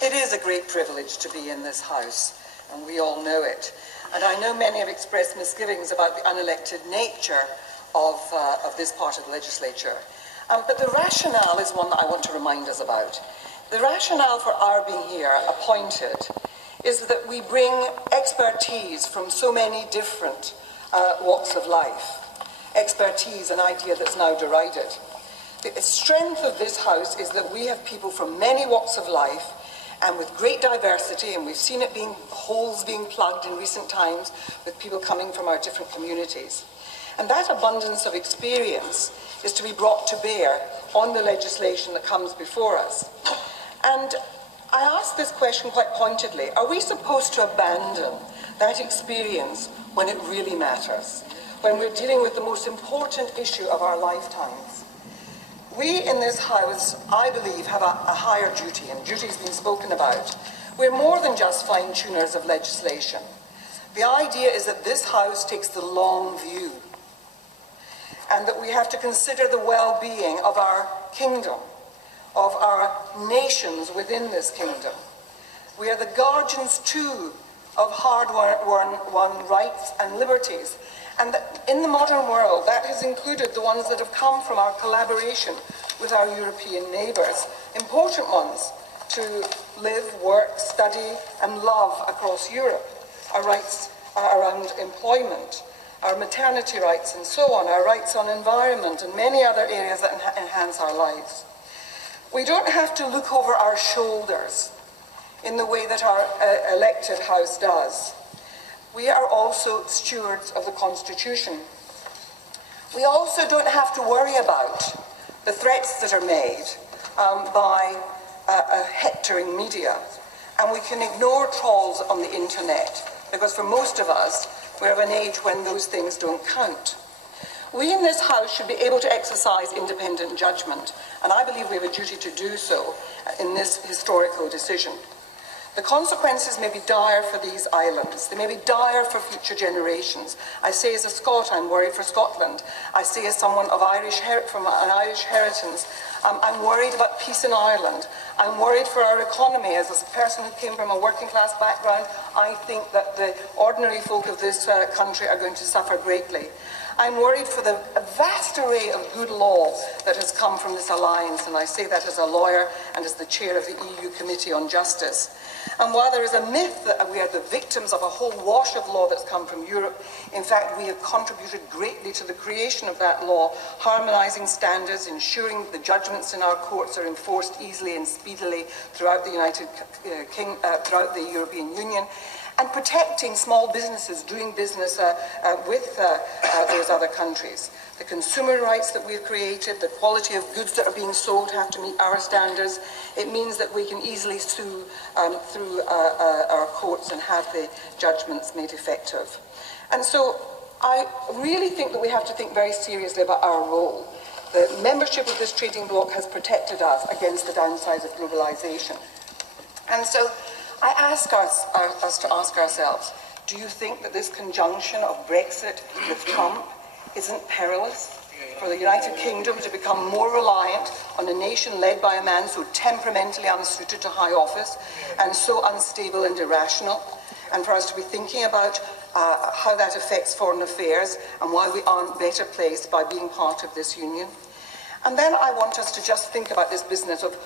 It is a great privilege to be in this House, and we all know it. And I know many have expressed misgivings about the unelected nature of this part of the legislature. But the rationale is one that I want to remind us about. The rationale for our being here, appointed, is that we bring expertise from so many different walks of life. Expertise, an idea that's now derided. The strength of this House is that we have people from many walks of life and with great diversity, and we've seen it being holes being plugged in recent times with people coming from our different communities. And that abundance of experience is to be brought to bear on the legislation that comes before us. And I ask this question quite pointedly: are we supposed to abandon that experience when it really matters, when we're dealing with the most important issue of our lifetimes? We in this House, I believe, have a higher duty, and duty has been spoken about. We're more than just fine-tuners of legislation. The idea is that this House takes the long view, and that we have to consider the well-being of our kingdom, of our nations within this kingdom. We are the guardians, too, of hard-won rights and liberties. And in the modern world, that has included the ones that have come from our collaboration with our European neighbours, important ones to live, work, study and love across Europe, our rights around employment, our maternity rights and so on, our rights on environment and many other areas that enhance our lives. We don't have to look over our shoulders in the way that our elected House does. We are also stewards of the Constitution. We also don't have to worry about the threats that are made by a hectoring media, and we can ignore trolls on the internet, because for most of us, we're of an age when those things don't count. We in this House should be able to exercise independent judgment, and I believe we have a duty to do so in this historical decision. The consequences may be dire for these islands. They may be dire for future generations. I say as a Scot, I'm worried for Scotland. I say as someone of from an Irish inheritance, I'm worried about peace in Ireland. I'm worried for our economy. As a person who came from a working class background, I think that the ordinary folk of this country are going to suffer greatly. I'm worried for the vast array of good law that has come from this alliance, and I say that as a lawyer and as the chair of the EU Committee on Justice. And while there is a myth that we are the victims of a whole wash of law that's come from Europe, in fact we have contributed greatly to the creation of that law, harmonising standards, ensuring the judgments in our courts are enforced easily and speedily throughout the throughout the European Union, and protecting small businesses doing business with those other countries. The consumer rights that we've created, the quality of goods that are being sold have to meet our standards. It means that we can easily sue through our courts and have the judgments made effective. And so I really think that we have to think very seriously about our role. The membership of this trading bloc has protected us against the downsides of globalisation. And so I ask us to ask ourselves, do you think that this conjunction of Brexit with Trump isn't perilous for the United Kingdom to become more reliant on a nation led by a man so temperamentally unsuited to high office and so unstable and irrational, and for us to be thinking about how that affects foreign affairs and why we aren't better placed by being part of this union? And then I want us to just think about this business of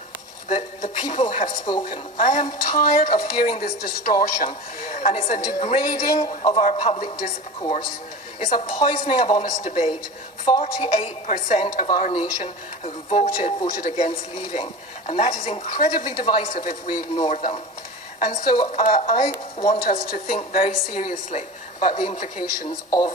the people have spoken. I am tired of hearing this distortion, and it's a degrading of our public discourse. It's a poisoning of honest debate. 48% of our nation who voted against leaving, and that is incredibly divisive if we ignore them. And so I want us to think very seriously about the implications of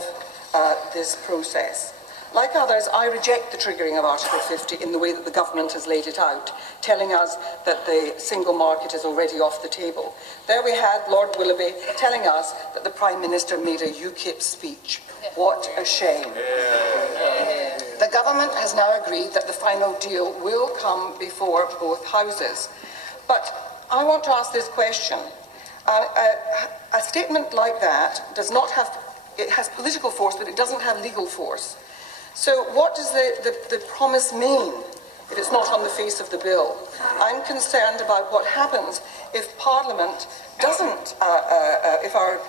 this process. Like others, I reject the triggering of Article 50 in the way that the government has laid it out, telling us that the single market is already off the table. There we had Lord Willoughby telling us that the Prime Minister made a UKIP speech. What a shame. The government has now agreed that the final deal will come before both houses. But I want to ask this question. A statement like that does not have, it has political force, but it doesn't have legal force. So what does the promise mean if it's not on the face of the bill? I'm concerned about what happens if Parliament doesn't, if our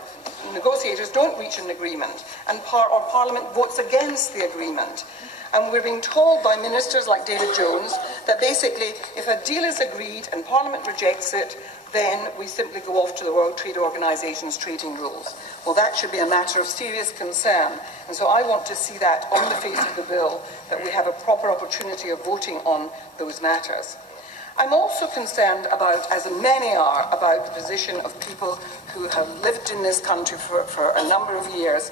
negotiators don't reach an agreement and Parliament votes against the agreement. And we're being told by ministers like David Jones that basically if a deal is agreed and Parliament rejects it, then we simply go off to the World Trade Organization's trading rules. Well, that should be a matter of serious concern. And so I want to see that on the face of the bill, that we have a proper opportunity of voting on those matters. I'm also concerned about, as many are, about the position of people who have lived in this country for a number of years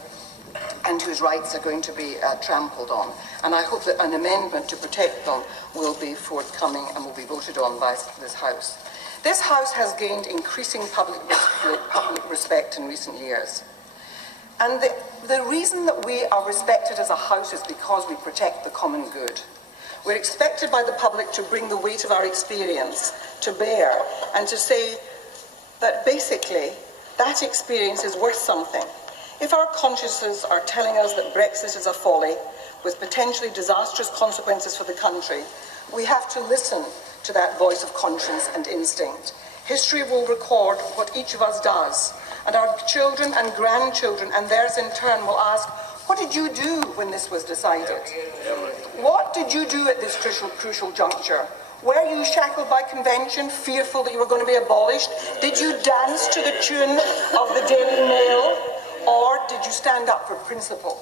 and whose rights are going to be trampled on. And I hope that an amendment to protect them will be forthcoming and will be voted on by this House. This House has gained increasing public respect in recent years. And the reason that we are respected as a House is because we protect the common good. We're expected by the public to bring the weight of our experience to bear and to say that basically that experience is worth something. If our consciences are telling us that Brexit is a folly with potentially disastrous consequences for the country, we have to listen to that voice of conscience and instinct. History will record what each of us does, and our children and grandchildren and theirs in turn will ask, what did you do when this was decided? What did you do at this crucial juncture? Were you shackled by convention, fearful that you were going to be abolished? Did you dance to the tune of the Daily Mail? Or did you stand up for principle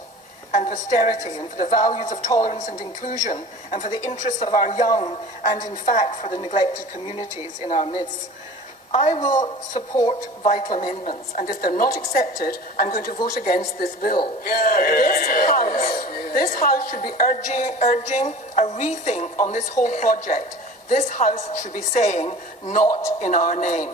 and posterity and for the values of tolerance and inclusion and for the interests of our young and, in fact, for the neglected communities in our midst? I will support vital amendments, and if they're not accepted, I'm going to vote against this bill. This House should be urging a rethink on this whole project. This House should be saying, not in our name.